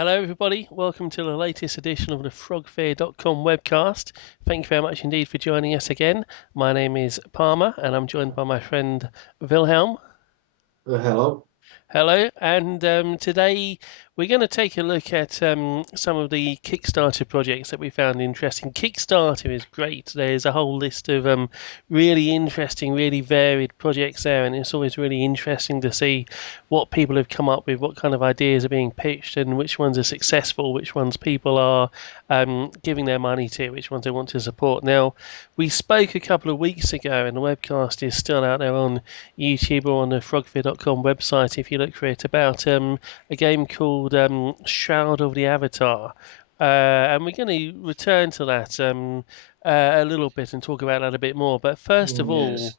Hello, everybody. Welcome to the latest edition of the frogfair.com webcast. Thank you very much indeed for joining us again. My name is Palmer, and I'm joined by my friend Wilhelm. Hello. Hello, and today we're going to take a look at some of the Kickstarter projects that we found interesting. Kickstarter is great. There's a whole list of really interesting, really varied projects there, and it's always really interesting to see what people have come up with, what kind of ideas are being pitched, and which ones are successful, which ones people are giving their money to, which ones they want to support. Now, we spoke a couple of weeks ago, and the webcast is still out there on YouTube or on the frogfair.com website if you look for it, about a game called Shroud of the Avatar. And we're going to return to that a little bit and talk about that a bit more. But first of all, Yes,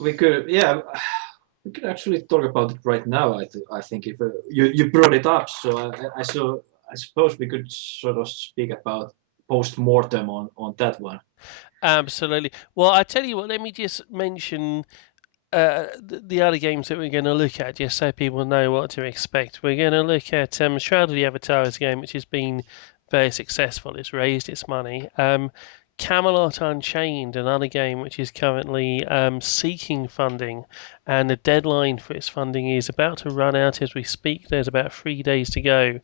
we could. Yeah, we could actually talk about it right now. I think if you brought it up, so I suppose we could sort of speak about post mortem on that one. absolutely. Well, I tell you what, let me just mention the other games that we're going to look at, just so people know what to expect. We're going to look at Shroud of the Avatar is a game which has been very successful. It's raised its money. Camelot Unchained, another game which is currently seeking funding, and the deadline for its funding is about to run out as we speak. There's about 3 days to go.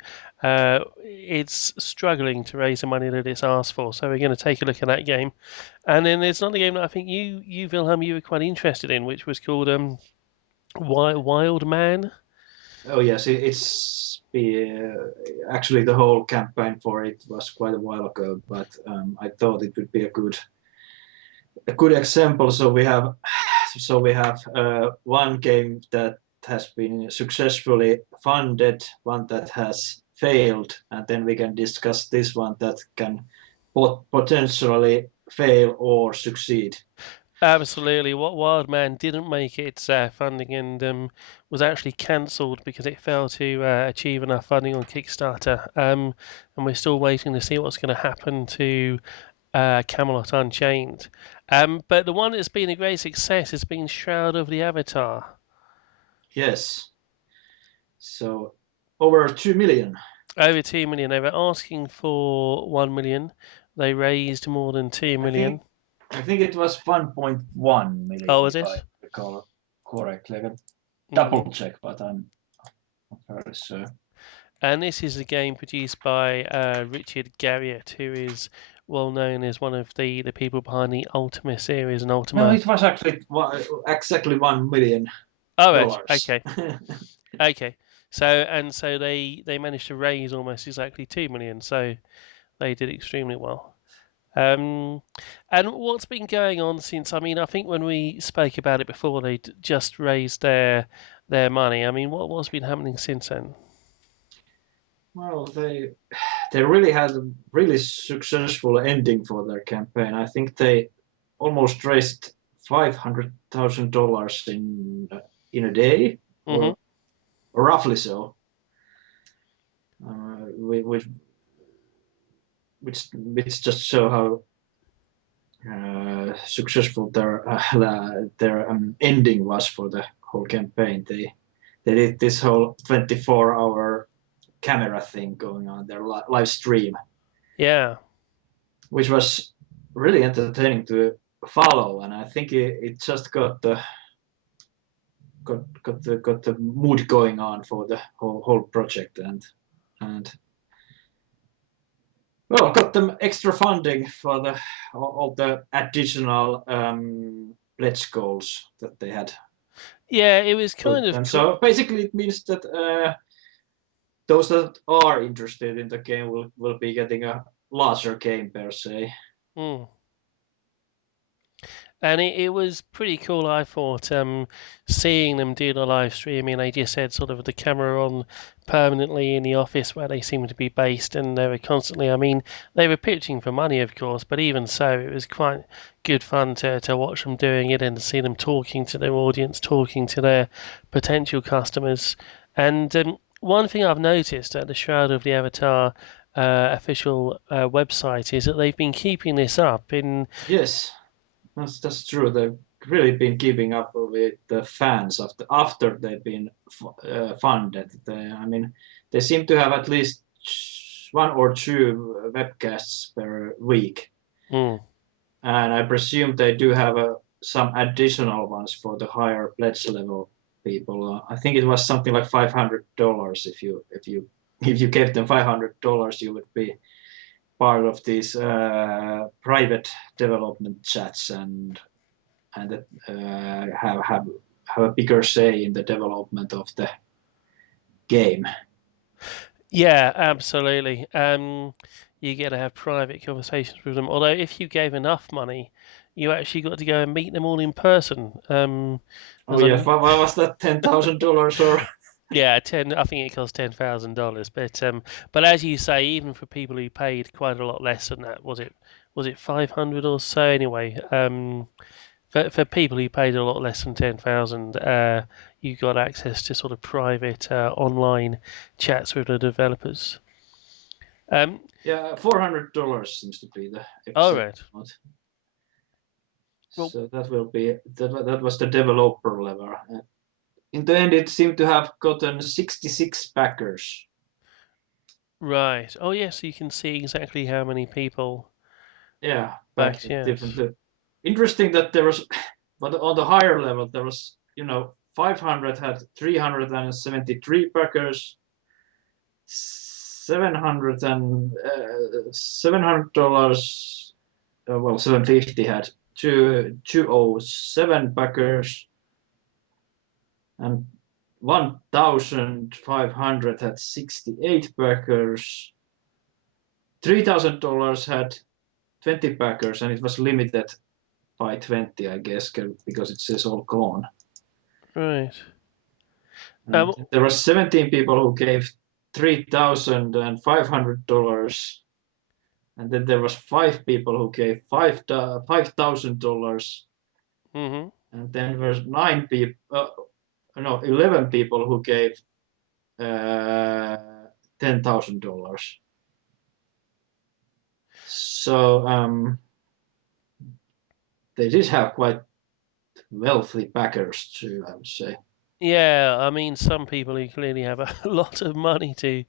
It's struggling to raise the money that it's asked for, so we're going to take a look at that game. And then there's another game that I think you Wilhelm, you were quite interested in, which was called Wildman. Oh yes, actually the whole campaign for it was quite a while ago, but I thought it would be a good example. So we have one game that has been successfully funded, one that has failed, and then we can discuss this one that can potentially fail or succeed. Absolutely. What Wildman didn't make its funding and was actually cancelled because it failed to achieve enough funding on Kickstarter. And we're still waiting to see what's going to happen to Camelot Unchained. But the one that's been a great success has been Shroud of the Avatar. Yes. So over 2 million. Over 2 million. They were asking for 1 million. They raised more than 2 I million. think I think it was 1.1 million Oh, was if it? I recall correctly. I can Mm. double check, but I'm not very sure. And this is a game produced by Richard Garriott, who is well known as one of the people behind the Ultima series and No, Ultima. it was actually exactly $1 million. Oh, right. Okay. Okay. So they managed to raise almost exactly 2 million. So they did extremely well. Um, and what's been going on since? I mean, I think when we spoke about it before, they just raised their money. I mean, what's been happening since then? Well, they really had a really successful ending for their campaign. I think they almost raised $500,000 in a day, Hmm. or roughly so. Uh, which just show how successful their ending was for the whole campaign. They did this whole 24-hour camera thing going on their live stream, Yeah. which was really entertaining to follow, and I think it just got the mood going on for the whole project, and well, got them extra funding for all the additional pledge goals that they had Yeah, it was kind put of them. So basically, it means that those that are interested in the game will be getting a larger game per se. mm. And it was pretty cool, I thought, seeing them do the live streaming. They just had sort of the camera on permanently in the office where they seemed to be based, and they were constantly, I mean, they were pitching for money, of course, but even so, it was quite good fun to watch them doing it and to see them talking to their audience, talking to their potential customers. And one thing I've noticed at the Shroud of the Avatar official website is that they've been keeping this up in. Yes, that's true. They've really been keeping up with the fans after they've been funded. I mean, they seem to have at least one or two webcasts per week, Mm. and I presume they do have some additional ones for the higher pledge level people. I think it was something like $500. If you gave them $500, you would be part of these private development chats and have a bigger say in the development of the game. Yeah, absolutely. You get to have private conversations with them. Although, if you gave enough money, you actually got to go and meet them all in person. Oh There's yeah, a why was that $10,000 or? Yeah, I think it cost $10,000. But as you say, even for people who paid quite a lot less than that, was it 500 or so anyway? For people who paid a lot less than 10,000, you got access to sort of private online chats with the developers. Um, Yeah, $400 seems to be the all exact right. amount. Well, So that was the developer level. In the end, it seemed to have gotten 66 backers. right. Oh yes, you can see exactly how many people Yeah, backed backed. it Yes. differently. Interesting that there was, but on the higher level, there was, 500 had 373 backers, 700 and $700, well, 750 had 207 backers, and 1,500 had 68 backers. $3,000 had 20 backers, and it was limited by 20, I guess, because it says all gone. Right. And there were 17 people who gave $3,500, and then there was 5 people who gave $5,000, Mhm. and then there was 9 people, no, 11 people who gave $10,000. So they did have quite wealthy backers too, I would say. Yeah, I mean, some people who clearly have a lot of money to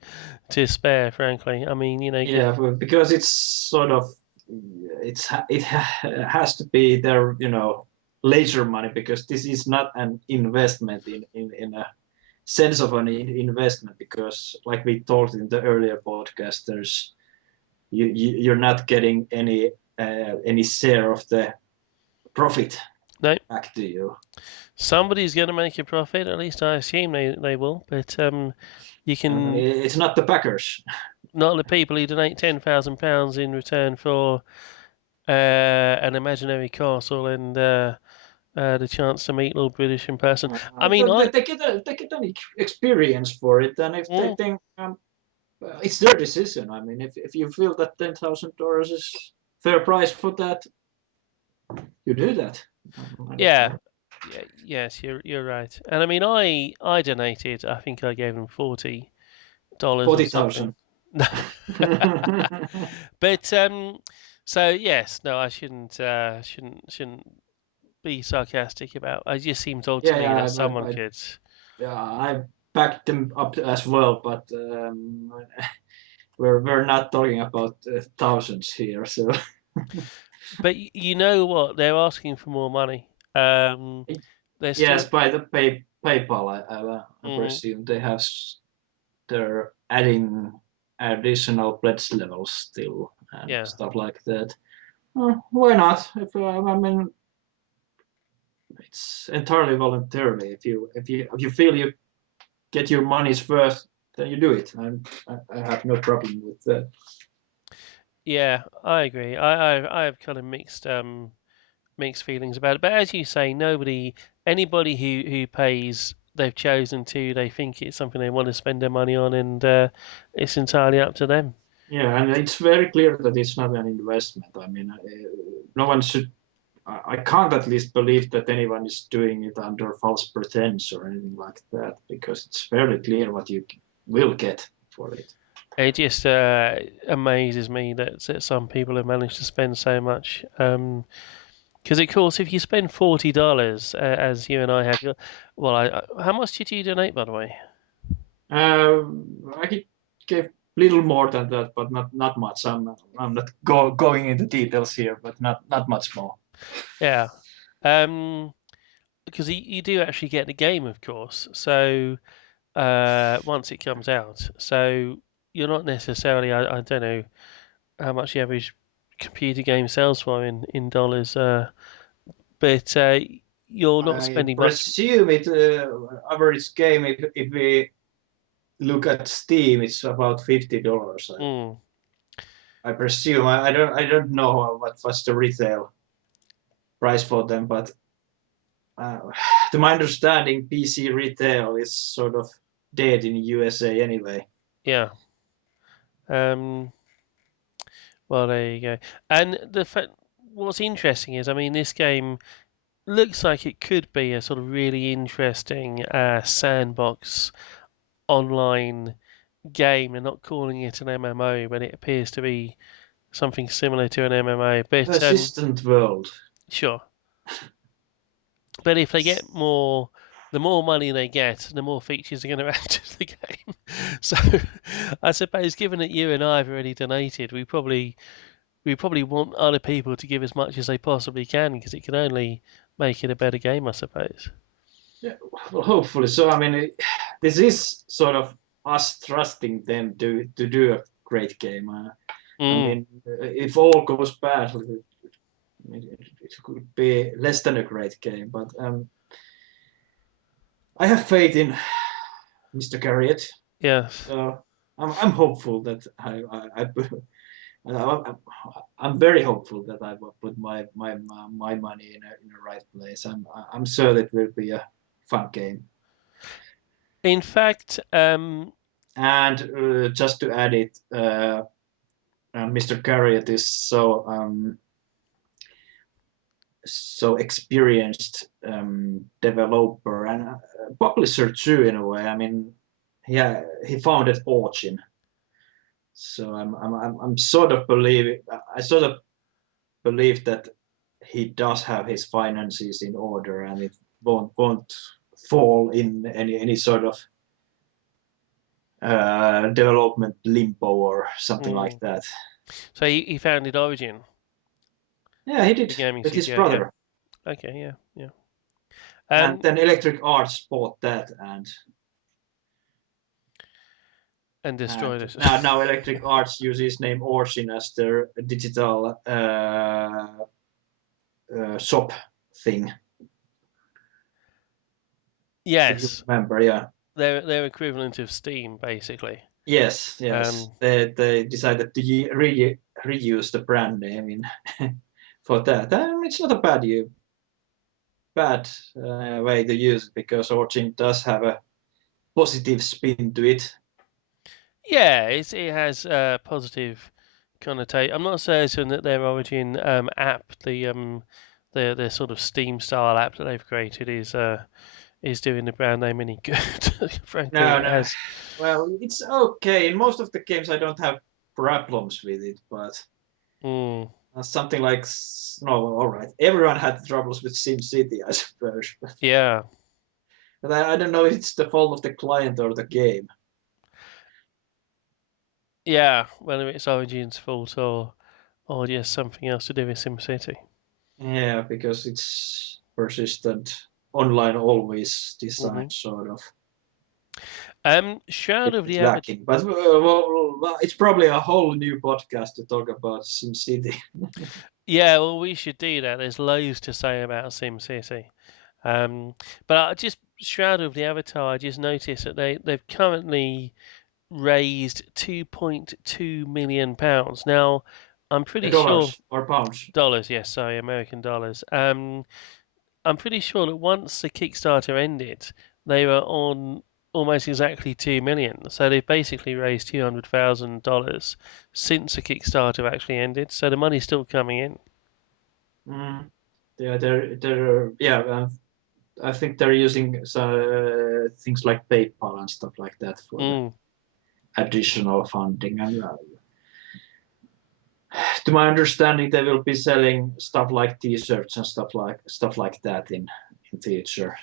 spare. Frankly, I mean, Yeah, because it's sort of it has to be their leisure money, because this is not an investment in a sense of an investment, because like we talked in the earlier podcast, you're not getting any share of the profit no, back to you. somebody's going to make a profit. At least I assume they will. But you can It's not the backers. not the people who donate £10,000 in return for an imaginary castle and the chance to meet Lord British in person. I mean, They get an experience for it, and if they mm, think it's their decision. I mean, if you feel that $10,000 is fair price for that, you do that. I don't yeah, care. yeah, yes, you're right. And I mean, I donated. I think I gave them $40 or something. 40,000. But so yes, no, I shouldn't be sarcastic about. I just seemed told to Yeah, me that yeah, someone could. I backed them up as well, but we're not talking about thousands here. So But you know what? They're asking for more money. They're yes, still. by the PayPal, I Mhm, presume they're adding additional pledge levels still and yeah. stuff like that. Why not? If I mean, it's entirely voluntarily. If you feel you get your money's worth, then you do it. I have no problem with that. Yeah, I agree. I have kind of mixed feelings about it. But as you say, anybody who pays, they've chosen to. They think it's something they want to spend their money on, and it's entirely up to them. Yeah, and it's very clear that it's not an investment. I mean, no one should. I can't at least believe that anyone is doing it under false pretense or anything like that, because it's fairly clear what you will get for it. It just amazes me that some people have managed to spend so much. Because of course, if you spend $40, as you and I have, well, how much did you donate, by the way? Uh, I gave little more than that, but not much. I'm not going into details here, but not much more. Yeah. Because you do actually get the game, of course. So once it comes out, so you're not necessarily. I don't know how much the average computer game sells for in dollars, but you're not I spending much. presume it average game if we look at Steam, it's about $50. Mm, I presume. I don't know what was the retail price for them, but uh, to my understanding, PC retail is sort of dead in USA anyway. yeah. Um, well, there you go. And what's interesting is, I mean, this game looks like it could be a sort of really interesting sandbox online game. They're not calling it an MMO, but it appears to be something similar to an MMO. But Persistent world. sure. But if they get more, the more money they get, the more features are going to add to the game. So I suppose, given that you and I have already donated, we probably want other people to give as much as they possibly can because it can only make it a better game, I suppose. Yeah, well, hopefully. So I mean, this is sort of us trusting them to do a great game. I Mm, mean, if all goes bad, it could be less than a great game. But I have faith in Mr. Garriott. yes. So I'm hopeful that I'm very hopeful that I will put my money in the right place. I'm sure that will be a fun game. In fact, And just to add it, Mr. Garriott is so experienced developer and publisher too in a way. I mean, yeah, he founded Origin, so I'm sort of believe I sort of believe that he does have his finances in order and it won't fall in any sort of development limbo or something like mm, that. so he founded Origin, Yeah, he the did gaming with his studio. Yeah. brother, Okay. Yeah. Yeah. and Um, then Electric Arts bought that, and and destroyed it. now Electric Arts uses name Origin as their digital shop thing. If you Yes, remember, yeah. they're equivalent of Steam, basically. Yes. Um, They decided to reuse the brand name for that. It's not a bad way to use it because Origin does have a positive spin to it. yeah, it has a positive connotation. I'm not certain that their Origin app, the sort of Steam style app that they've created, is doing the brand name any good. Frankly, No, it no. has. Well, it's okay. In most of the games, I don't have problems with it, but Mm, something like no, all right. Everyone had troubles with SimCity, I suppose, yeah, but I don't know if it's the fault of the client or the game. yeah. Whether it's Origin's fault or just something else to do with SimCity. Yeah, because it's persistent online always design Hmm. sort of Shroud of it's the Avatar. lacking. But it's probably a whole new podcast to talk about SimCity. Yeah, well, we should do that. There's loads to say about SimCity. But I just Shroud of the Avatar. I just noticed that they've currently raised 2.2 million pounds. Now, I'm pretty sure Dollars or pounds. dollars. Yes, sorry, American dollars. I'm pretty sure that once the Kickstarter ended, they were on almost exactly 2 million. So they've basically raised $200,000 since the Kickstarter actually ended. So the money's still coming in. Mm. Yeah, I think they're using things like PayPal and stuff like that for the Mm. additional funding. And to my understanding, they will be selling stuff like T-shirts and stuff like that in future.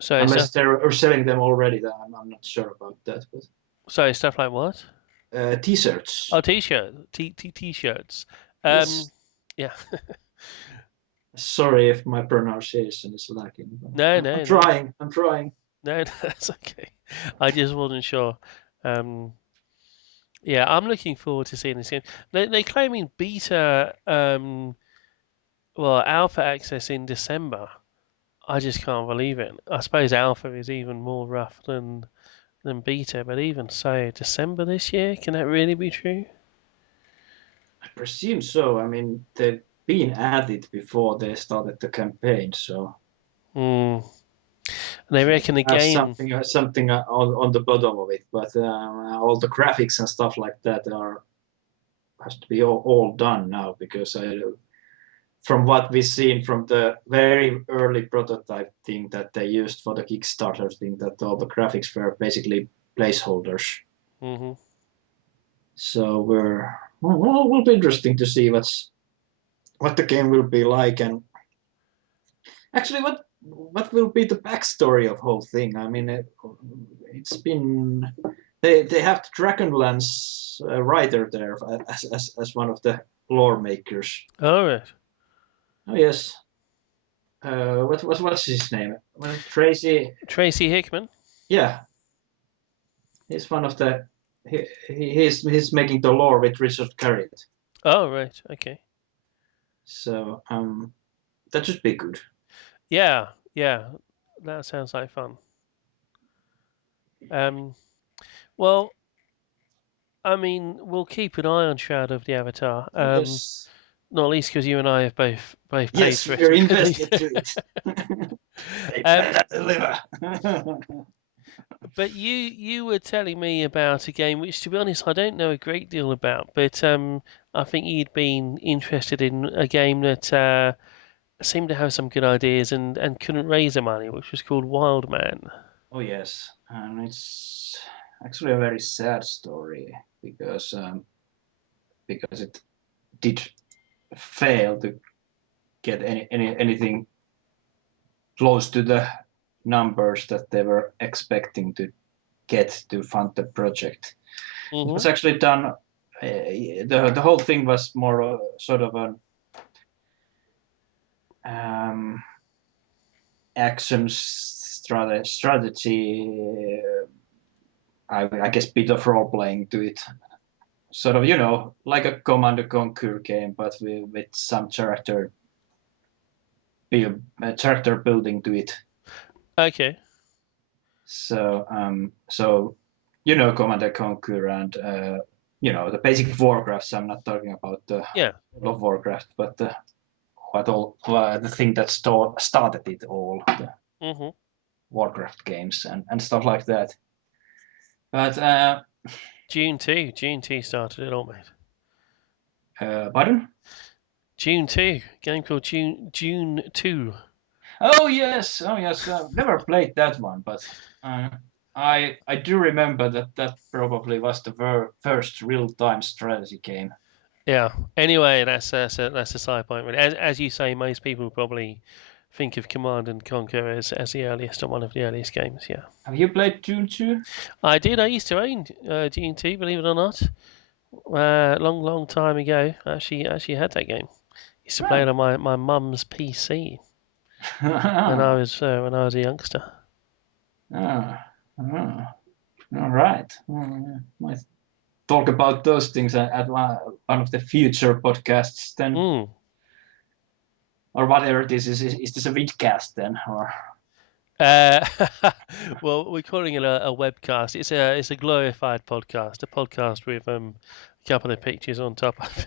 So Unless stuff, they're selling them already, then I'm not sure about that. But so stuff like what? T-shirts. Oh, t-shirts. Yes. Yeah. Sorry if my pronunciation is lacking. No, I'm no, no, trying. I'm trying. no. That's okay. I just wasn't sure. Um, yeah, I'm looking forward to seeing this game. They're claiming beta, well, alpha access in December. I just can't believe it. I suppose alpha is even more rough than beta, but even so, December this year, can that really be true? I presume so. I mean, they've been at it before they started the campaign, so Hmm. And they reckon the have game. something on the bottom of it. But all the graphics and stuff like that are has to be all done now because from what we've seen from the very early prototype thing that they used for the Kickstarter thing, that all the graphics were basically placeholders. Hmm. So will be interesting to see what the game will be like, and actually what will be the backstory of whole thing. I mean, it's been they have the Dragonlance writer there as one of the lore makers. Oh, right. Oh yes, what's his name? Tracy. Tracy Hickman. Yeah, he's one of the he's making the lore with Richard Garriott. Oh, right. Okay. So that should be good. Yeah, yeah. That sounds like fun. Um, well, I mean, we'll keep an eye on Shroud of the Avatar. Yes, Not least because you and I have both paid yes, for it we're already. invested to it. They um, better deliver. but you were telling me about a game which, to be honest, I don't know a great deal about. But I think you'd been interested in a game that seemed to have some good ideas and couldn't raise the money, which was called Wildman. Oh yes, and it's actually a very sad story because it did fail to get anything close to the numbers that they were expecting to get to fund the project. It Hmm. was actually done. The whole thing was more sort of an action strategy. I guess bit of role playing to it, sort of like a Command and Conquer game, but with some character building to it. Okay. So Command and Conquer and the basic Warcrafts. I'm not talking about the Yeah. World of Warcraft, but the thing that started it all, the Hmm. Warcraft games and stuff like that. But June 2 started it all, mate. pardon? June 2, game called June 2. Oh yes. Never played that one, but uh, I do remember that probably was the first real time strategy game. Yeah. Anyway, that's a side point. Really. As you say, most people probably think of Command and Conquer as the earliest or one of the earliest games. Yeah. Have you played Dune 2? I did. I used to own G&T, believe it or not. Long time ago. Actually had that game. Used to play it Oh. on my mum's PC when I was a youngster. Ah, ah, all right. Might talk about those things at one of the future podcasts then, Mm. or whatever this is. Is this a vidcast then, or? Uh, well, we're calling it a webcast. It's a glorified podcast, a podcast with a couple of pictures on top of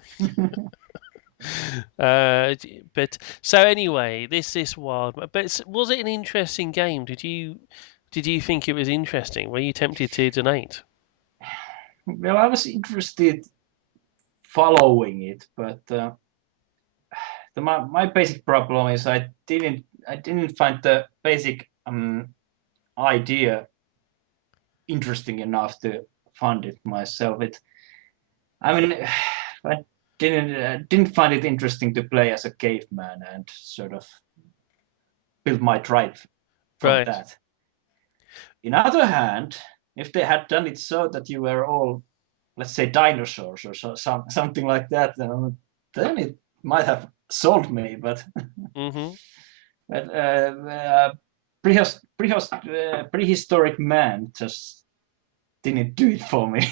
but so anyway, this wild. But was it an interesting game? Did you think it was interesting? Were you tempted to donate? Well, I was interested following it, but my basic problem is I didn't find the basic idea interesting enough to fund it myself. I mean, I didn't find it interesting to play as a caveman and sort of build my tribe from Right. that. In other hand, if they had done it so that you were all let's say dinosaurs or something like that, then it might have sold me. But Mm-hmm. but prehistoric man just didn't do it for me,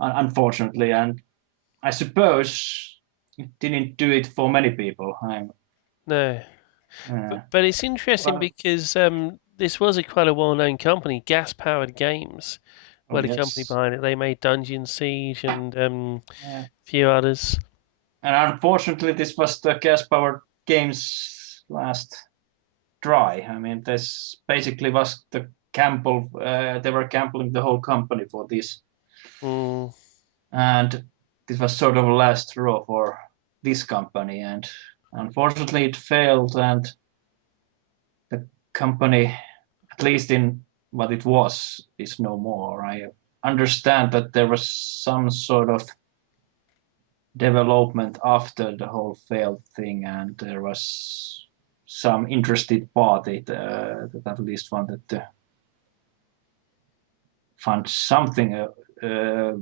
unfortunately, and I suppose it didn't do it for many people. No, Uh, but it's interesting well, because this was a quite a well-known company, Gas Powered Games, oh were the company yes, behind it. They made Dungeon Siege and yeah. a few others. And unfortunately, this was the gas-powered game's last try. I mean, this basically was the gamble. They were gambling the whole company for this, Mm, and this was sort of a last straw for this company. And unfortunately, it failed, and the company, at least in what it was, is no more. I understand that there was some sort of development after the whole failed thing, and there was some interested party that at least wanted to fund something to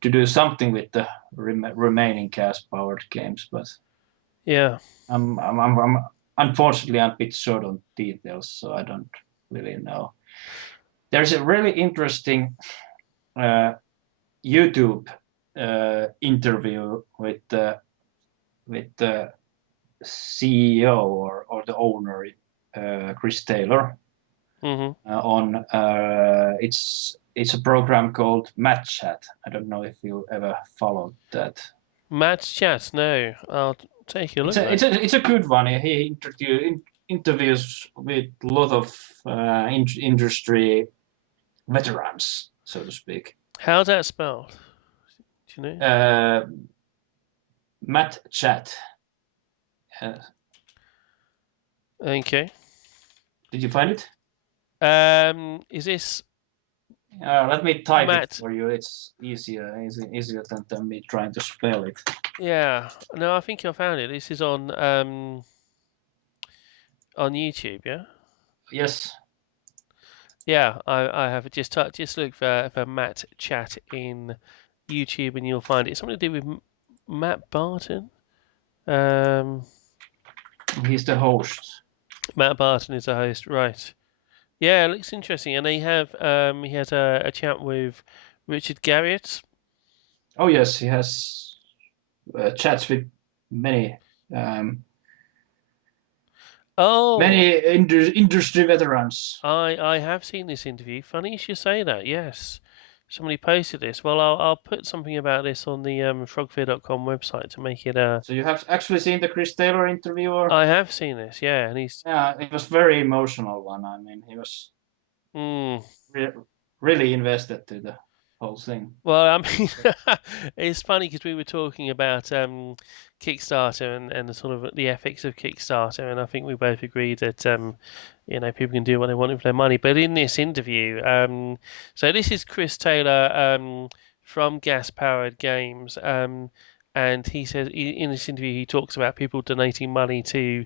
do something with the remaining gas-powered games. But yeah, I'm unfortunately I'm a bit short on details, so I don't really know. There's a really interesting uh, YouTube interview with the CEO or the owner, Chris Taylor, mm-hmm. on it's a program called Match Chat. I don't know if you ever followed that. Matt's chat. No, I'll take a It's look a though. it's a it's a good one. He interviews with a lot of industry veterans, so to speak. How's that spelled? Do you know? Uh, Matt Chat. Uh, Okay. did you find it? Is this Let me type it Matt? for you. It's easier than me trying to spell it. Yeah. No, I think I found it. This is on YouTube. Yeah. Yes. Yeah, I have just look for Matt chat in YouTube and you'll find it. It's something to do with Matt Barton. Um, He's the host. Matt Barton is the host, right? Yeah, it looks interesting. And he has a chat with Richard Garriott. Oh yes, he has chats with many um, Oh, many industry veterans. I have seen this interview. Funny you should say that. Yes, somebody posted this. Well, I'll put something about this on the frogfear.com website to make it a. So you have actually seen the Chris Taylor interview, or I have seen this, yeah, and he's. yeah, it was very emotional one. I mean, he was Mm, re really invested to the whole thing. well, I mean, it's funny because we were talking about Kickstarter and the sort of the ethics of Kickstarter, and I think we both agreed that people can do what they want with their money. But in this interview, so this is Chris Taylor from Gas Powered Games, and he says in this interview he talks about people donating money to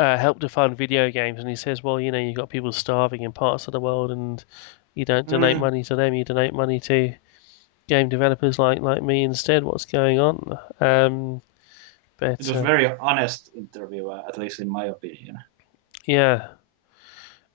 help to fund video games, and he says, well, you've got people starving in parts of the world, and you don't donate Mm. money to them, you donate money to game developers like me instead. What's going on? It But was very honest interview, at least in my opinion. yeah,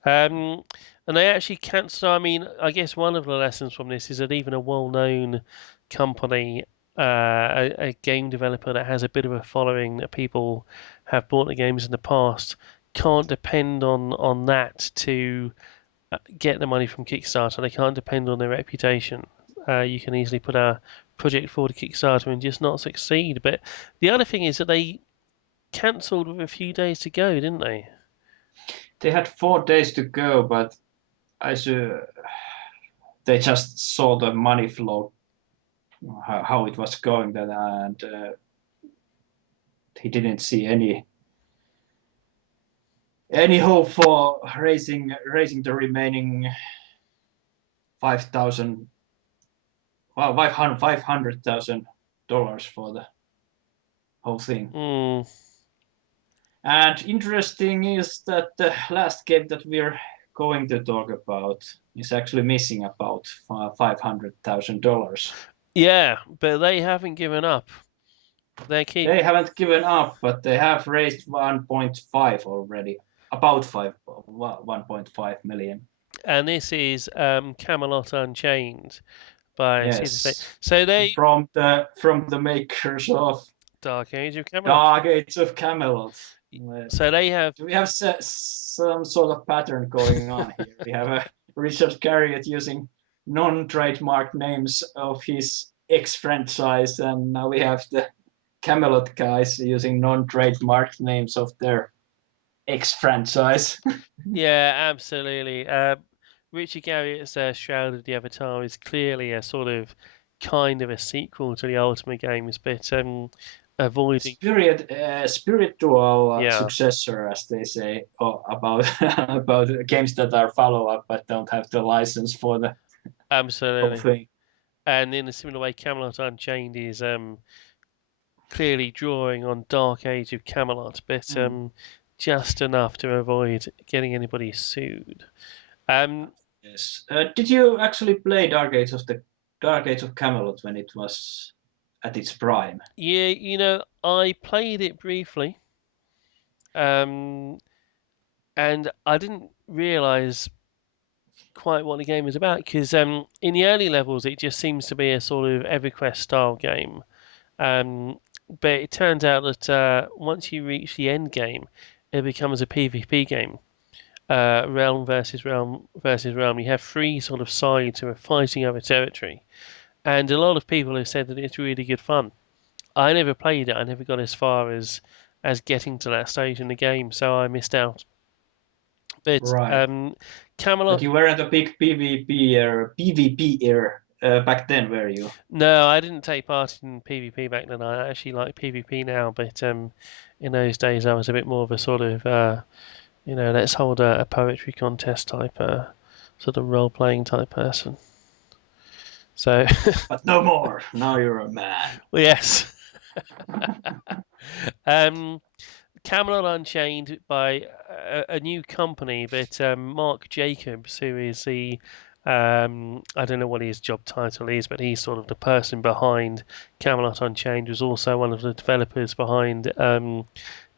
um, and they actually cancel. I mean, I guess one of the lessons from this is that even a well-known company, a game developer that has a bit of a following, that people have bought the games in the past, can't depend on that to get the money from Kickstarter. They can't depend on their reputation. You can easily put a project forward to Kickstarter and just not succeed. But the other thing is that they cancelled with a few days to go, didn't they? They had 4 days to go, but I they just saw the money flow, how it was going, that and he didn't see any hope for raising the remaining 5,000, well, $500,000 for the whole thing. Mm, And interesting is that the last game that we're going to talk about is actually missing about $500,000. Yeah, but they haven't given up. They haven't given up, but they have raised 1.5 already, about 1.5 million. and this is Camelot Unchained by City State. Yes, So they from the makers of Dark Age of Camelot. Dark Age of Camelot. So they have Do we have some sort of pattern going on here? We have a Richard Garriott using non-trademark names of his ex-franchise, and now we have the Camelot guys using non-trademark names of their ex-franchise. yeah, absolutely. Richard Garriott's Shroud of the Avatar is clearly a sort of kind of a sequel to the Ultimate Games, but avoiding Spiritual yeah, successor, as they say, about about games that are follow-up but don't have the license for the whole absolutely. thing. And in a similar way, Camelot Unchained is clearly drawing on Dark Age of Camelot, but Mm. just enough to avoid getting anybody sued. Um, Yes. Did you actually play Dark Age of Camelot when it was at its prime? yeah, I played it briefly, um, and I didn't realize quite what the game was about because in the early levels it just seems to be a sort of EverQuest style game. Um, but it turns out that once you reach the end game, it becomes a PvP game. Realm versus realm versus realm. You have three sort of sides who are fighting over territory, and a lot of people have said that it's really good fun. I never played it. I never got as far as getting to that stage in the game, so I missed out. But Right. But Camelot. you weren't a big PvP back then, were you? No, I didn't take part in PvP back then. I actually like PvP now, but in those days I was a bit more of a sort of let's hold a poetry contest type, sort of role playing type person. So, But no more. Now you're a man. well, yes. Um, Camelot Unchained by a new company, but Mark Jacobs, who is I don't know what his job title is, but he's sort of the person behind Camelot Unchained, was also one of the developers behind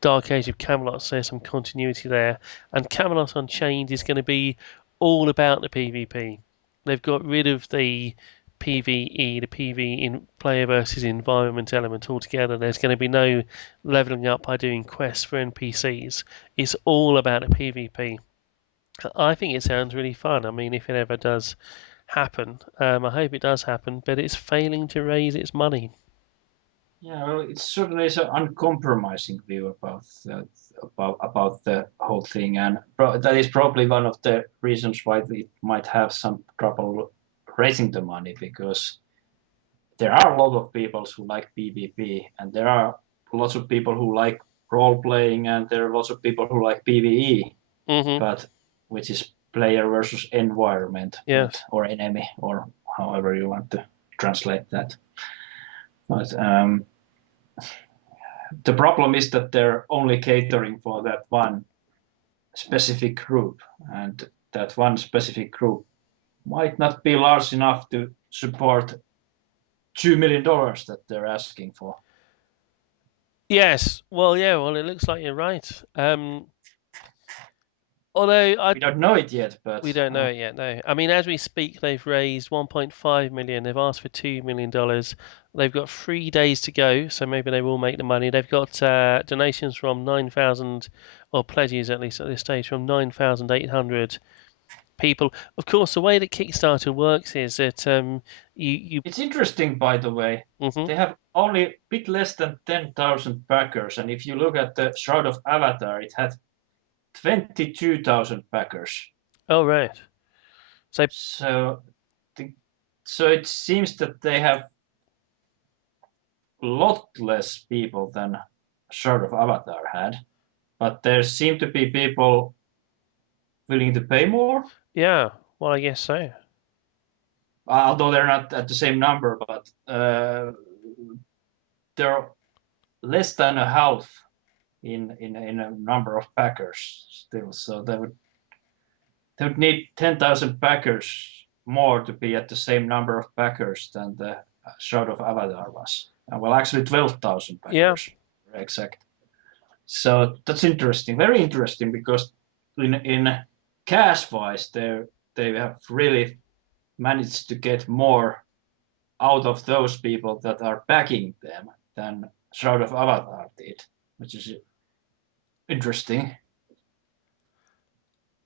Dark Age of Camelot, so there's some continuity there. And Camelot Unchained is going to be all about the PvP. They've got rid of the PvE, the PvE in player versus environment element altogether. There's going to be no leveling up by doing quests for NPCs. It's all about the PvP. I think it sounds really fun. I mean, if it ever does happen, I hope it does happen, but it's failing to raise its money. Yeah, well, it certainly is an uncompromising view about the whole thing, and that is probably one of the reasons why it might have some trouble raising the money, because there are a lot of people who like PvP, and there are lots of people who like role playing, and there are lots of people who like PvE, Hmm. but which is player versus environment, but Yes. or enemy, or however you want to translate that. But the problem is that they're only catering for that one specific group, and that one specific group might not be large enough to support $2 million that they're asking for. Yes. Well, yeah. Well, it looks like you're right. Although I We don't know it yet, but we don't know it yet. No. I mean, as we speak, they've raised 1.5 million. They've asked for $2 million. They've got 3 days to go, so maybe they will make the money. They've got donations from 9,000, or pledges at least at this stage, from 9,800 people. Of course, the way that Kickstarter works is that you. it's interesting, by the way. Hmm. They have only a bit less than 10,000 backers, and if you look at the Shroud of Avatar, it had 22,000 backers. Oh right. So So, the, so it seems that they have a lot less people than Shroud of Avatar had, but there seem to be people willing to pay more, yeah. Well, I guess so. although they're not at the same number, but they're less than a half in a number of backers still. So they would need 10,000 backers more to be at the same number of backers than the Shroud of Avatar was. Well, actually 12,000 Yeah. backers, exact. So that's interesting, very interesting, because in cash-wise, they have really managed to get more out of those people that are backing them than Shroud of Avatar did, which is interesting.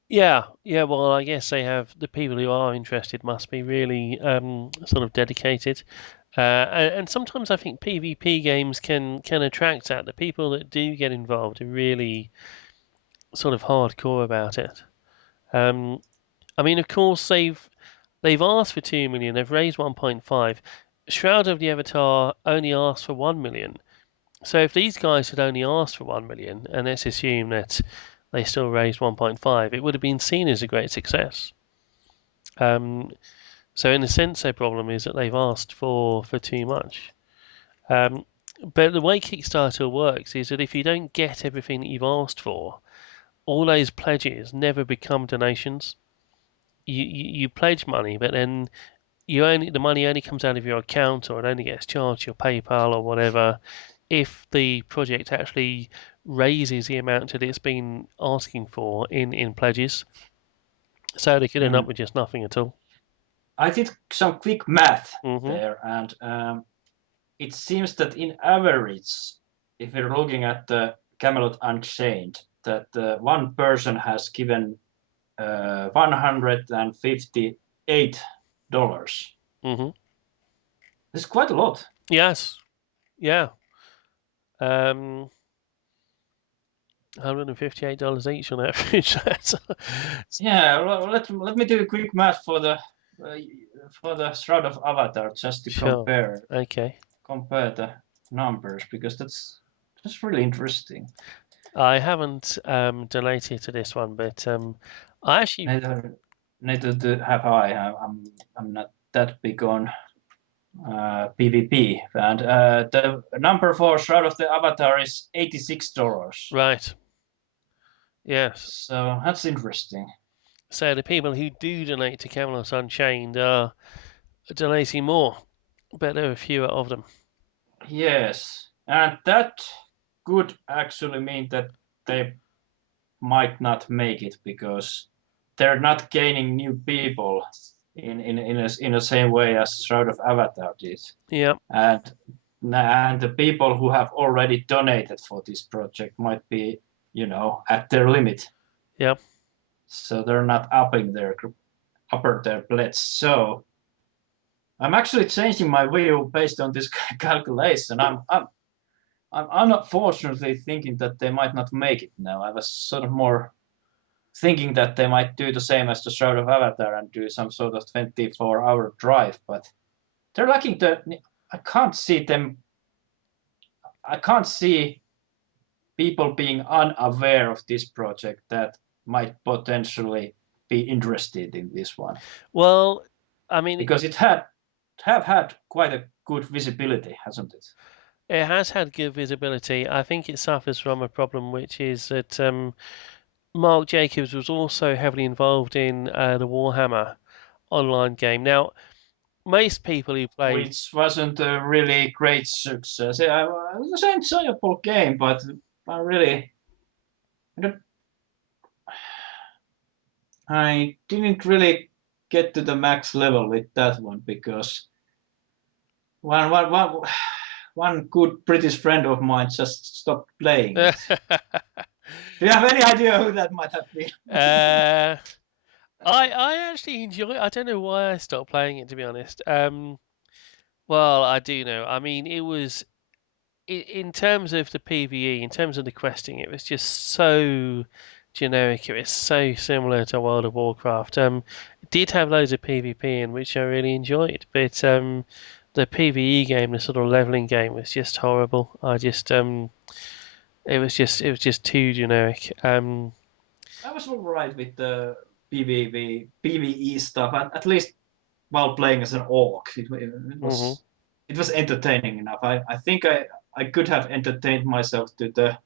Yeah, yeah. Well, I guess they have the people who are interested must be really sort of dedicated, and sometimes I think PvP games can attract that. The people that do get involved are really sort of hardcore about it. Um, I mean, of course, they've asked for 2 million. They've raised 1.5. Shroud of the Avatar only asked for 1 million. So if these guys had only asked for 1 million, and let's assume that they still raised 1.5, it would have been seen as a great success. Um, so in a sense, their problem is that they've asked for too much. Um, but the way Kickstarter works is that if you don't get everything that you've asked for, all those pledges never become donations. You pledge money, but then the money only comes out of your account, or it only gets charged your PayPal or whatever if the project actually raises the amount that it's been asking for in pledges. So they could end up Mm. with just nothing at all. I did some quick math Hmm. there, and it seems that in average, if we're looking at the Camelot Unchained, that one person has given $158. Hmm. This is quite a lot. Yes. Yeah. Um, $158 each on average. Yeah, let me do a quick math for the Shroud of Avatar, just to Sure. Okay. compare the numbers, because that's really interesting. I haven't donated to this one, but I actually Neither neither have I. I'm not that big on PvP, and the number for Shroud of the Avatar is $86. right. Yes. So that's interesting. So the people who do donate to Camelot Unchained are donating more, but there are fewer of them. Yes, and that could actually mean that they might not make it, because they're not gaining new people in the same way as Shroud of Avatar did. Yeah. And the people who have already donated for this project might be, at their limit. Yeah. So they're not upper their pledge. So I'm actually changing my view based on this calculation. I'm unfortunately thinking that they might not make it now. I was sort of more thinking that they might do the same as the Shroud of Avatar and do some sort of 24-hour drive, but they're lacking the. I can't see them. I can't see people being unaware of this project that might potentially be interested in this one, Well, I mean, because it have had quite a good visibility, hasn't it? it has had good visibility. I think it suffers from a problem, which is that Mark Jacobs was also heavily involved in the Warhammer online game. Now, most people who play, Which wasn't a really great success. Yeah, it was an enjoyable game, but I really, I didn't really get to the max level with that one, because one good British friend of mine just stopped playing it. Do you have any idea who that might have been? uh, I actually enjoy. I don't know why I stopped playing it, to be honest. Well, I do know. I mean, it was in terms of the PVE, in terms of the questing, it was just so generic. It was so similar to World of Warcraft. It did have loads of PvP in which I really enjoyed, but the PvE game, the sort of leveling game, was just horrible. I just it was just too generic. I was all right with the PvE stuff, at least while playing as an orc. Mhm. It was entertaining enough. I think I could have entertained myself to the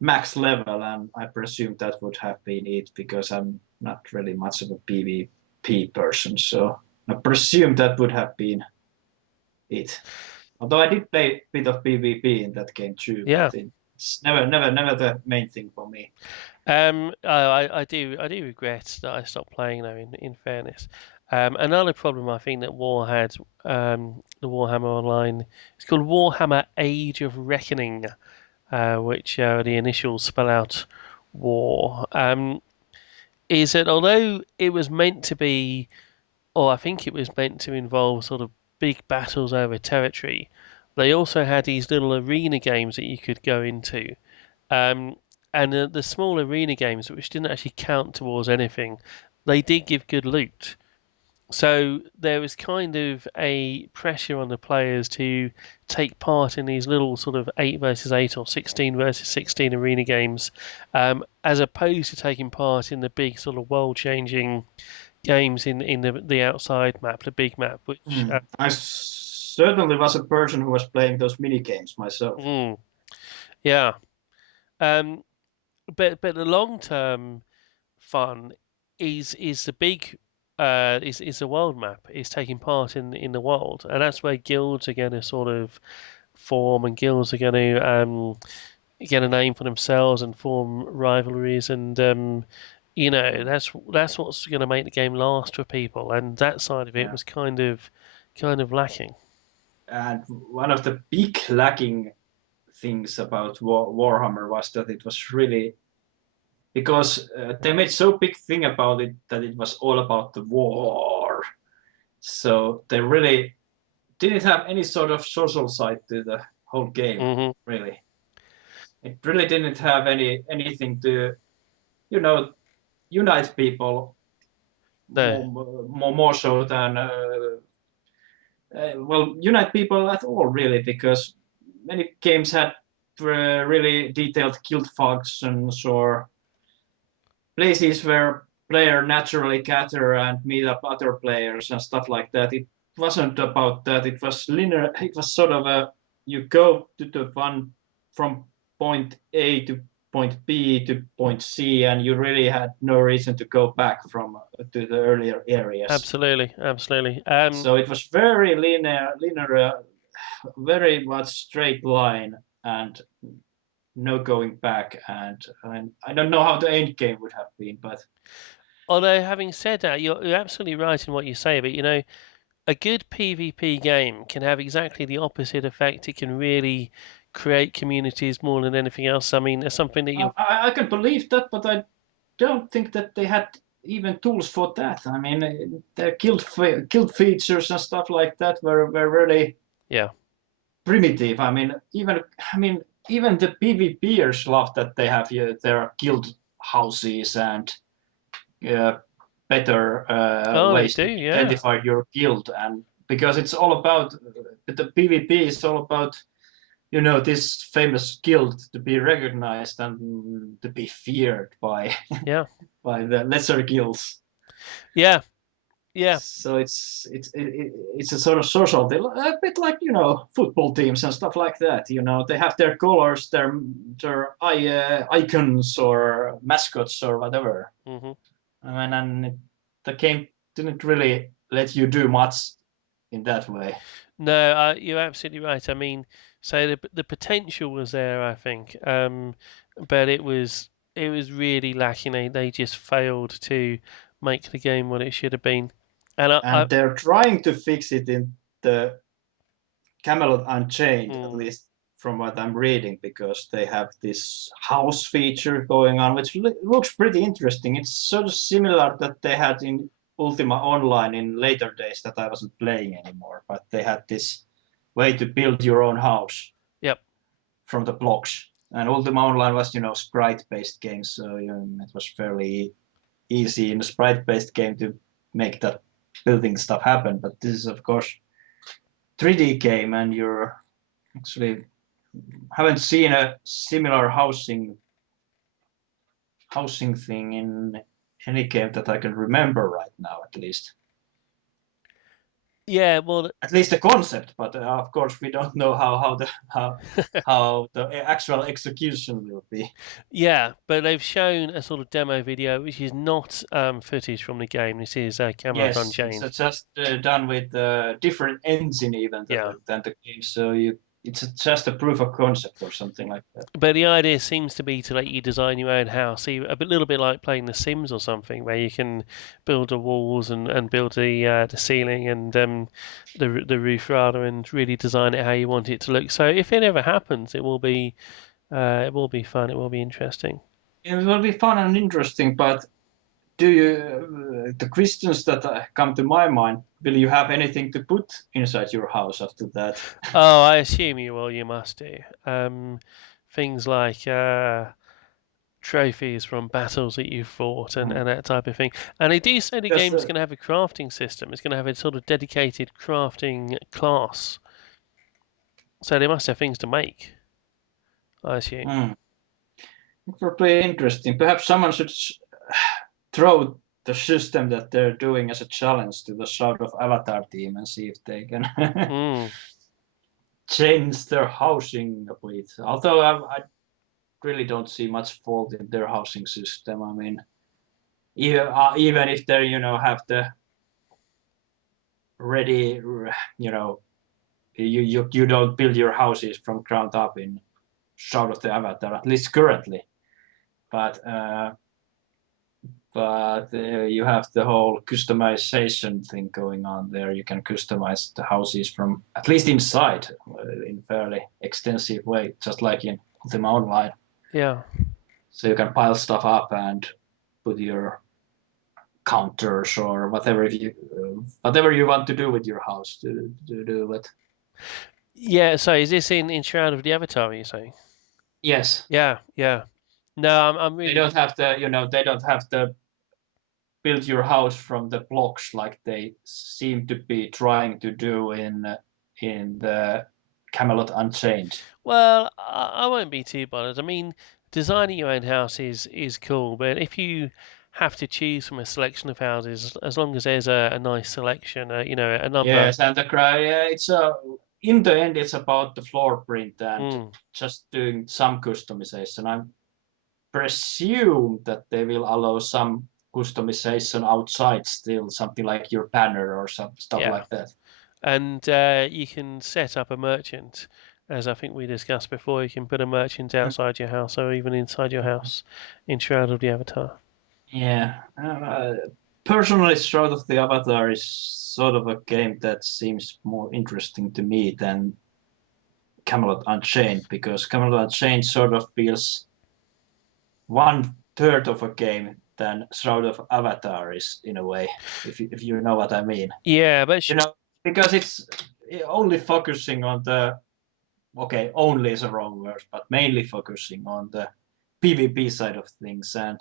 max level, and I presume that would have been it, because I'm not really much of a PvP person, so I presume that would have been it. Although I did play a bit of PvP in that game too, but Yeah. it's never the main thing for me. I do regret that I stopped playing though. In fairness, another problem I think that War had, the Warhammer Online, it's called Warhammer Age of Reckoning, which the initials spell out war. Is that although it was meant to be, or I think it was meant to involve sort of big battles over territory, they also had these little arena games that you could go into. Um, and the small arena games, which didn't actually count towards anything, they did give good loot. So there was kind of a pressure on the players to take part in these little sort of 8 versus 8 or 16 versus 16 arena games, as opposed to taking part in the big sort of world changing games in the outside map, the big map, which, I certainly was a person who was playing those mini games myself. mm, yeah. Um, but the long term fun is the big is the world map, is taking part in the world, and that's where guilds are going to sort of form, and guilds are going to get a name for themselves and form rivalries, and that's what's going to make the game last for people, and that side of it Yeah. was kind of lacking. And one of the big lacking things about Warhammer was that it was really because they made so big thing about it that it was all about the war. So they really didn't have any sort of social side to the whole game. Hmm. Really, it really didn't have anything to you know unite people No. more so than well unite people at all really because many games had really detailed guild functions or places where player naturally gather and meet up other players and stuff like that. It wasn't about that. It was linear. It was sort of a you go to the one from point A to point B to point C, and you really had no reason to go back from to the earlier areas. Absolutely, absolutely. So it was very linear, very much straight line, and no going back. And I don't know how the end game would have been, but Although having said that, you're absolutely right in what you say, but a good PvP game can have exactly the opposite effect. It can really create communities more than anything else. I mean, there's something that you. I can believe that, but I don't think that they had even tools for that. I mean, their guild features and stuff like that were really Yeah. primitive. I mean, even the PvPers love that they have their guild houses and uh, better Oh, they ways do. to Yeah. identify your guild, and because it's all about the PvP is all about this famous guild to be recognized and to be feared by Yeah. by the lesser guilds. Yeah. Yeah. So it's a sort of social thing, a bit like football teams and stuff like that. They have their colors, their icons or mascots or whatever. Hmm. I mean, and the game didn't really let you do much in that way. No, you're absolutely right. I mean, so the potential was there, I think, but it was really lacking. They just failed to make the game what it should have been. And I And they're trying to fix it in the Camelot Unchained, at mm, least from what I'm reading, because they have this house feature going on, which looks pretty interesting. It's sort of similar that they had in Ultima Online in later days that I wasn't playing anymore, but they had this way to build your own house yep. from the blocks. And Ultima Online was, sprite-based game, so it was fairly easy in a sprite-based game to make that building stuff happen. But this is, of course, 3D game, and you're actually haven't seen a similar housing thing in any game that I can remember right now, at least. Yeah, well, At least the concept, but of course we don't know how the actual execution will be. yeah, but they've shown a sort of demo video, which is not footage from the game. This is Camelot Yes, it's Unchained. just done with different engine even Yeah, than the game, so it's just a proof of concept or something like that. but the idea seems to be to let you design your own house, little bit like playing The Sims or something, where you can build the walls and build the ceiling and the roof rather, and really design it how you want it to look. So if it ever happens, it will be fun. It will be interesting. It will be fun and interesting, but do you the questions that come to my mind? Will you have anything to put inside your house after that? Oh, I assume you will. You must do. Things like trophies from battles that you've fought and that type of thing. And they do say the Because game's going to have a crafting system. It's going to have a sort of dedicated crafting class. So they must have things to make, I assume. hmm, it will be interesting. Perhaps someone should throw the system that they're doing as a challenge to the Shroud of Avatar team and see if they can Mm, change their housing a bit. Although I really don't see much fault in their housing system. I mean, even if they have the ready, you don't build your houses from ground up in Shroud of the Avatar, at least currently. But you have the whole customization thing going on there. You can customize the houses from at least inside in fairly extensive way, just like in Ultima Online. yeah. So you can pile stuff up and put your counters or whatever you want to do with your house to do it. Yeah, so is this in Shroud of the Avatar, you saying? Yes, Yeah, yeah. No, I'm they really. don't have to. They don't have to build your house from the blocks like they seem to be trying to do in the Camelot Unchained. Well, I won't be too bothered. I mean, designing your own house is cool, but if you have to choose from a selection of houses, as long as there's a nice selection, a number. Yes, and the cry. Yeah, it's in the end, it's about the floor print and Mm, just doing some customization. I presume that they will allow some customization outside still, something like your banner or some stuff yeah, like that. and you can set up a merchant, as I think we discussed before. You can put a merchant outside your house or even inside your house in Shroud of the Avatar. Yeah. Personally, Shroud of the Avatar is sort of a game that seems more interesting to me than Camelot Unchained because Camelot Unchained sort of feels 1/3 of a game than Shroud of Avatar is in a way, if you know what I mean. Yeah, but You know, because it's only focusing on the okay, only is a wrong word, but mainly focusing on the PvP side of things. And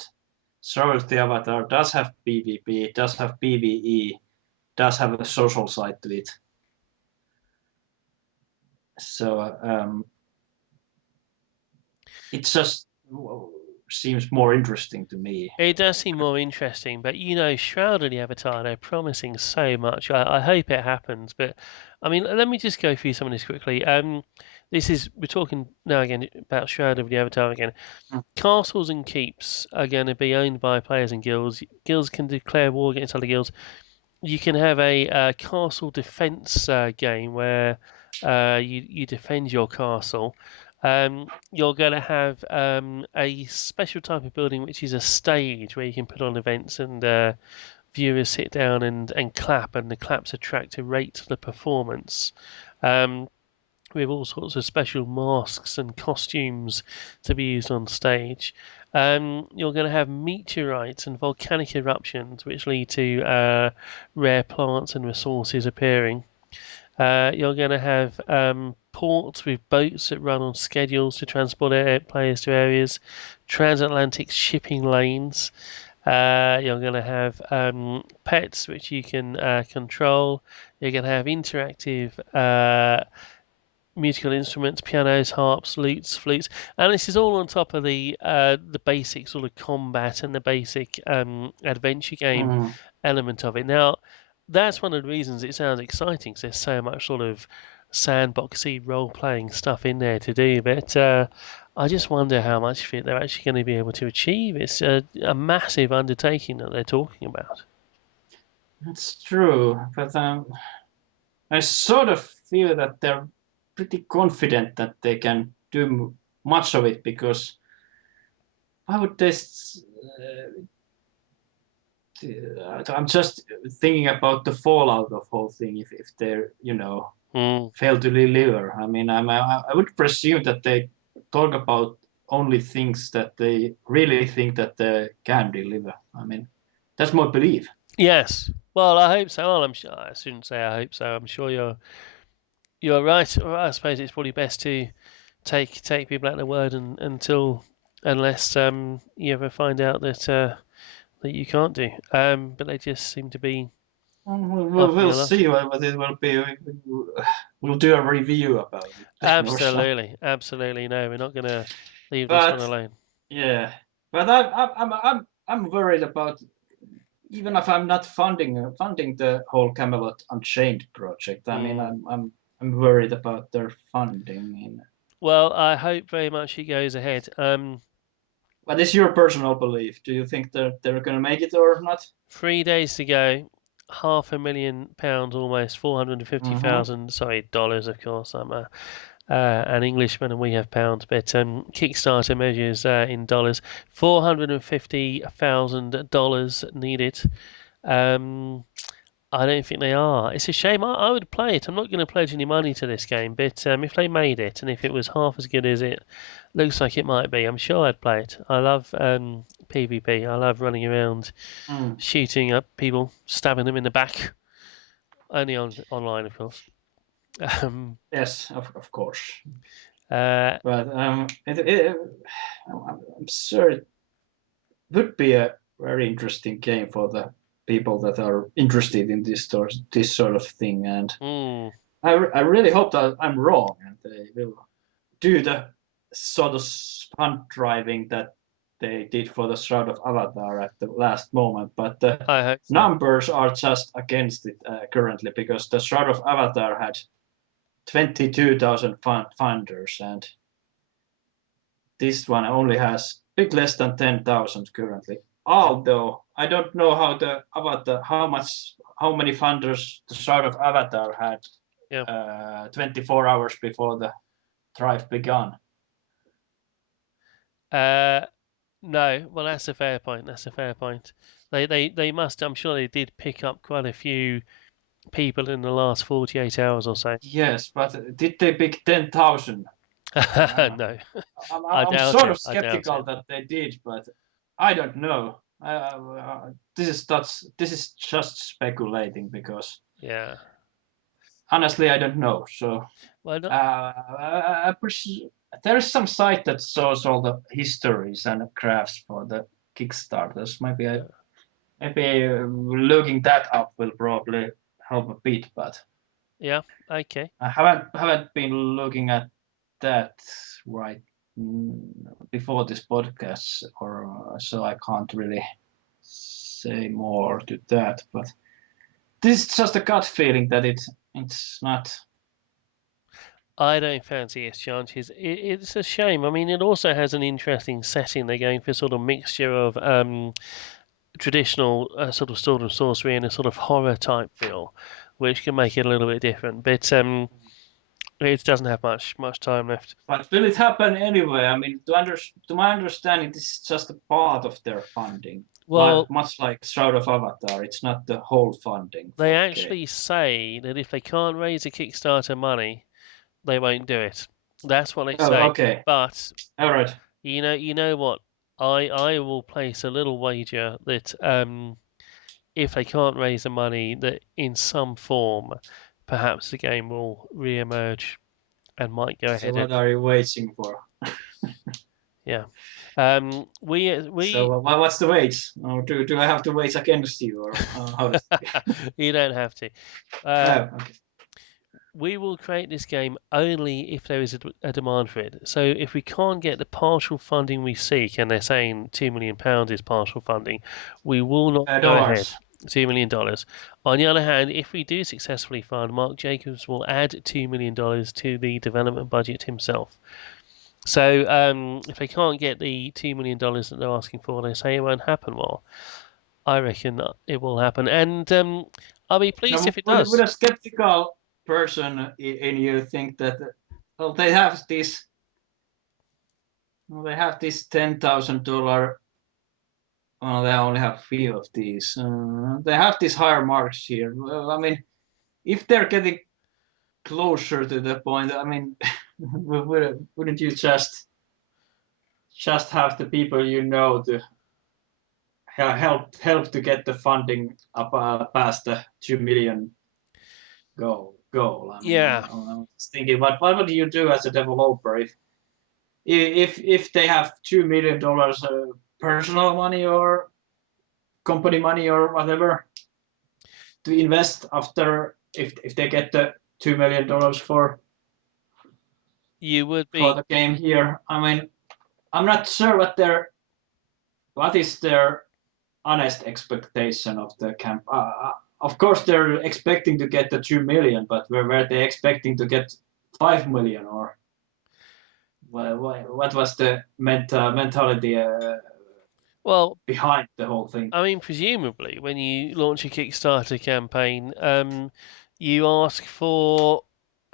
Shroud of the Avatar does have PvP, does have PvE, does have a social side to it. So it just seems more interesting to me. it does seem more interesting, but Shroud of the Avatar, they're promising so much. I hope it happens, but I mean, let me just go through some of this quickly. We're talking now again about Shroud of the Avatar again. Mm. Castles and keeps are going to be owned by players and guilds. Guilds can declare war against other guilds. You can have a castle defense game where you defend your castle. You're going to have a special type of building, which is a stage where you can put on events and viewers sit down and clap, and the claps attract a rate to the performance. Um, with all sorts of special masks and costumes to be used on stage. You're going to have meteorites and volcanic eruptions, which lead to rare plants and resources appearing. You're going to have ports with boats that run on schedules to transport players to areas, transatlantic shipping lanes. You're going to have pets which you can control. You're going to have interactive musical instruments, pianos, harps, lutes, flutes, and this is all on top of the basic sort of combat and the basic adventure game Mm. element of it. Now, that's one of the reasons it sounds exciting. 'Cause there's so much sort of sandboxy role-playing stuff in there to do. But I just wonder how much of it they're actually going to be able to achieve. It's a massive undertaking that they're talking about. It's true, but I sort of feel that they're pretty confident that they can do much of it because why would they? I'm just thinking about the fallout of whole thing if they're Mm. fail to deliver. I mean, I would presume that they talk about only things that they really think that they can deliver. I mean, that's my belief. Yes. Well, I hope so. Well, I shouldn't say I hope so. I'm sure you're right. Or I suppose it's probably best to take people at their word unless you ever find out that you can't do. But they just seem to be offering We'll a lot. see what it will be. We'll do a review about it then or something. Absolutely, absolutely. No, we're not going to leave this one But alone. yeah, but I'm worried about even if I'm not funding the whole Camelot Unchained project. I mean, Mm. I'm worried about their funding. Well, I hope very much he goes ahead. What is your personal belief? Do you think that they're going to make it or not? 3 days to go. £500,000 almost, Mm-hmm. 450,000. Sorry, dollars, of course. I'm an Englishman and we have pounds, but Kickstarter measures in dollars. $450,000 needed. Um, I don't think they are. It's a shame. I would play it. I'm not going to pledge any money to this game, but if they made it and if it was half as good as it looks like it might be, I'm sure I'd play it. I love PvP. I love running around, Mm. shooting up people, stabbing them in the back. Only online, of course. Um, Yes, of course. uh, But I'm sure it would be a very interesting game for the people that are interested in this sort of thing. And mm, I really hope that I'm wrong and they will do the sort of fun driving that they did for the Shroud of Avatar at the last moment. But the I hope so. numbers are just against it currently because the Shroud of Avatar had 22,000 funders and this one only has a bit less than 10,000 currently. Although I don't know how the Avatar, how many funders the Shroud of Avatar had Yeah. 24 hours before the drive began. Uh, no. Well, that's a fair point. That's a fair point. They must. I'm sure they did pick up quite a few people in the last 48 hours or so. Yes, but did they pick 10,000? No, I I'm doubt sort it. of I doubt skeptical it. that they did, but I don't know. This is just speculating because Yeah. honestly I don't know. So Well, no, there's some site that shows all the histories and graphs for the Kickstarters. Maybe looking that up will probably help a bit, but yeah. Okay. I haven't been looking at that right before this podcast, or so I can't really say more to that. But this is just a gut feeling that it's not. I don't fancy its chances. It's a shame. I mean, it also has an interesting setting. They're going for sort of mixture of traditional sort of sword and sorcery and a sort of horror type feel, which can make it a little bit different. But it doesn't have much time left. But will it happen anyway? I mean, to my understanding, this is just a part of their funding, like Well, much like Shroud of Avatar. It's not the whole funding they for the game. actually say that if they can't raise the Kickstarter money, they won't do it. That's what they Oh, say. okay, But all right. you know what? I will place a little wager that if they can't raise the money, that in some form, perhaps the game will re-emerge and might go So ahead what anyway. are you waiting for? Yeah. We So what's the wait? Or do I have to wait against you, or how does it? you don't have to. Oh, Um, okay. we will create this game only if there is a demand for it. So if we can't get the partial funding we seek, and they're saying £2 million is partial funding, we will not go Dollars. ahead. $2 million. On the other hand, if we do successfully fund, Mark Jacobs will add $2 million to the development budget himself. So if they can't get the $2 million that they're asking for, they say it won't happen. Well, I reckon it will happen, and I'll be pleased Now, if it would does. a skeptical person in you think that well, they have this $10,000. Well, they only have few of these. They have these higher marks here. Well, I mean, if they're getting closer to the point, I mean, wouldn't you just have the people you know to help to get the funding up past the 2 million goal? I mean, Yeah, I'm just thinking, what would you do as a developer if they have $2 million personal money or company money or whatever to invest after if they get the $2 million you would for be. the game here. I mean, I'm not sure what is their honest expectation of the camp. Of course, they're expecting to get the 2 million, but were they expecting to get 5 million or what was the mentality Well, behind the whole thing? I mean, presumably, when you launch a Kickstarter campaign, you ask for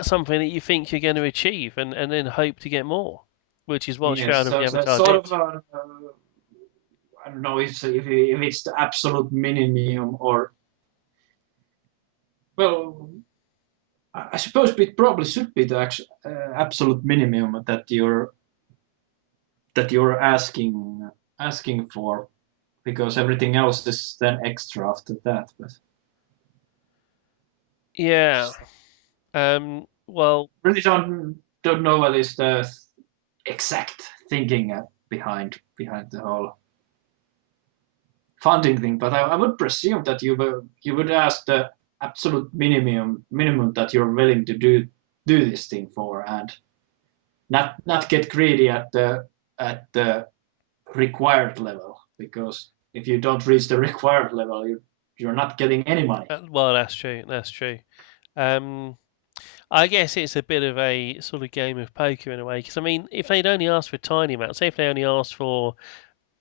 something that you think you're going to achieve, and then hope to get more, which is what Yes, Shroud of the so Avatar sort did. of I don't know if it's the absolute minimum or well, I suppose it probably should be the absolute minimum that you're asking for because everything else is then extra after that. But Yeah. Well, really don't know what is the exact thinking behind the whole funding thing. But I would presume that you would ask the absolute minimum that you're willing to do this thing for, and not get greedy at the required level because if you don't reach the required level, you're not getting any money. well, that's true. That's true. Um, I guess it's a bit of a sort of game of poker in a way, because I mean, if they'd only asked for a tiny amount, say if they only asked for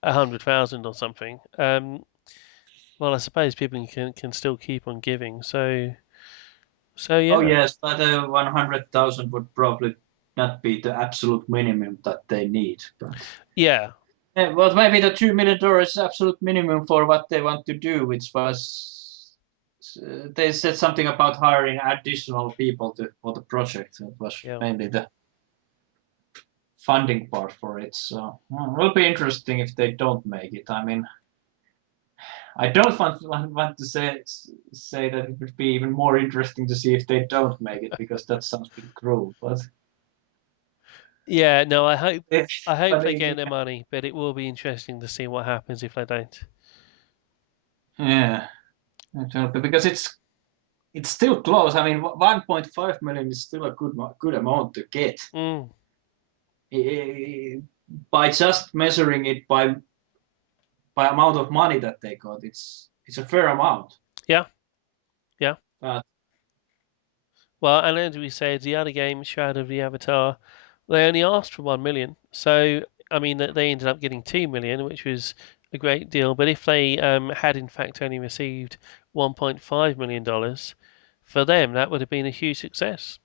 100,000 or something, well, I suppose people can still keep on giving. So Oh yeah, yes, but 100,000 would probably not be the absolute minimum that they need. But yeah, well, maybe the $2 million is absolute minimum for what they want to do, which was they said something about hiring additional people for the project. It was yeah. mainly the funding part for it. So it will be interesting if they don't make it. I mean, I don't want to say that it would be even more interesting to see if they don't make it because that sounds a bit cruel. But Yeah, no, I hope but they get their money, but it will be interesting to see what happens if they don't. yeah, because it's still close. I mean, 1.5 million is still a good amount to get. Mm, By just measuring it by amount of money that they got, it's a fair amount. yeah, yeah. Uh, Well, and as we said, the other game, Shroud of the Avatar, they only asked for 1 million. So I mean, they ended up getting 2 million, which was a great deal. But if they had in fact only received $1.5 million, for them that would have been a huge success.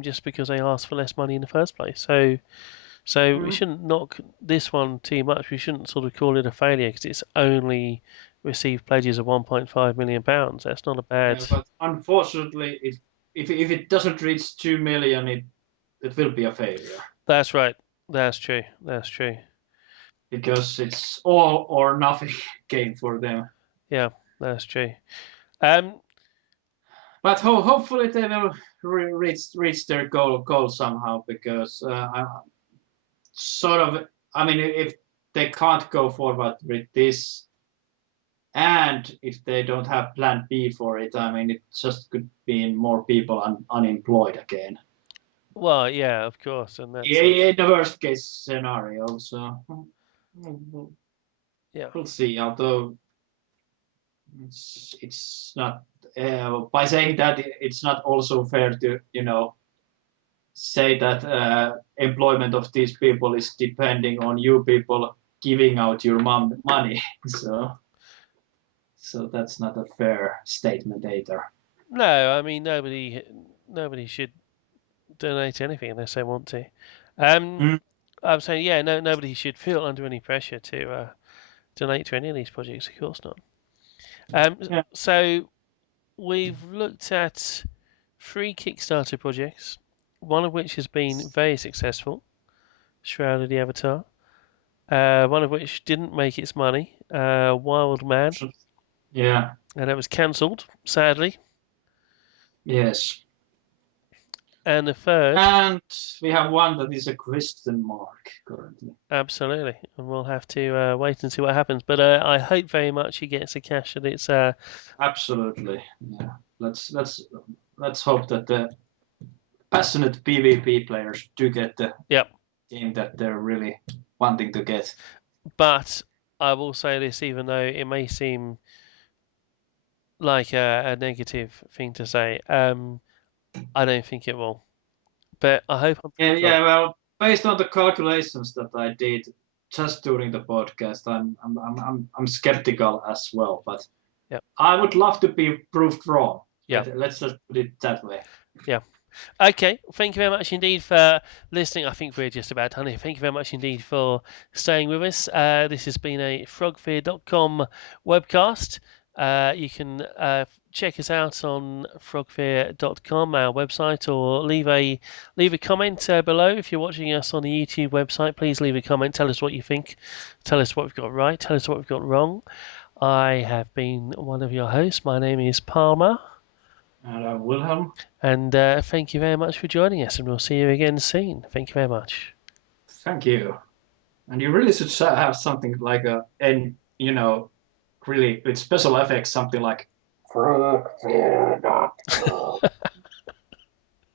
Just because they asked for less money in the first place. So we mm, shouldn't knock this one too much. We shouldn't sort of call it a failure because it's only received pledges of £1.5 million. That's not a bad. but unfortunately, if it doesn't reach 2 million, it will be a failure That's right. That's true. That's true. because it's all or nothing game for them. Yeah, that's true. Um, But hopefully they will reach their goal somehow because sort of I mean if they can't go forward with this and if they don't have plan B for it, I mean it just could be more people unemployed again. well, yeah, of course, and that's In the worst case scenario, so we'll yeah, we'll see. Although it's not by saying that it's not also fair to say that employment of these people is depending on you people giving out your money. So that's not a fair statement either. No, I mean nobody should donate anything unless they want to. Um, Mm. I'm saying yeah, no, nobody should feel under any pressure to donate to any of these projects. Of course not. Yeah, So we've looked at three Kickstarter projects, one of which has been very successful, Shroud of the Avatar. One of which didn't make its money, Wildman, yeah, and it was cancelled, sadly. yes. And the third, And we have one that is a question mark currently. absolutely, and we'll have to wait and see what happens. But I hope very much it gets a cash that it's. Absolutely. Yeah. Let's hope that the passionate PvP players do get the Yep. game that they're really wanting to get. But I will say this, even though it may seem like a negative thing to say, I don't think it will. But I hope I'm Yeah, proved wrong. yeah. Well, based on the calculations that I did just during the podcast, I'm skeptical as well. But Yep. I would love to be proved wrong. Yeah. Let's just put it that way. Yeah. Okay, thank you very much indeed for listening. I think we're just about done here. Thank you very much indeed for staying with us. This has been a frogfear.com webcast. You can check us out on frogfear.com, our website, or leave a comment below if you're watching us on the YouTube website. Please leave a comment. Tell us what you think. Tell us what we've got right. Tell us what we've got wrong. I have been one of your hosts. My name is Palmer. And Wilhelm, And thank you very much for joining us, and we'll see you again soon. Thank you very much. thank you. And you really should have something like and really with special effects, something like frogfear.com.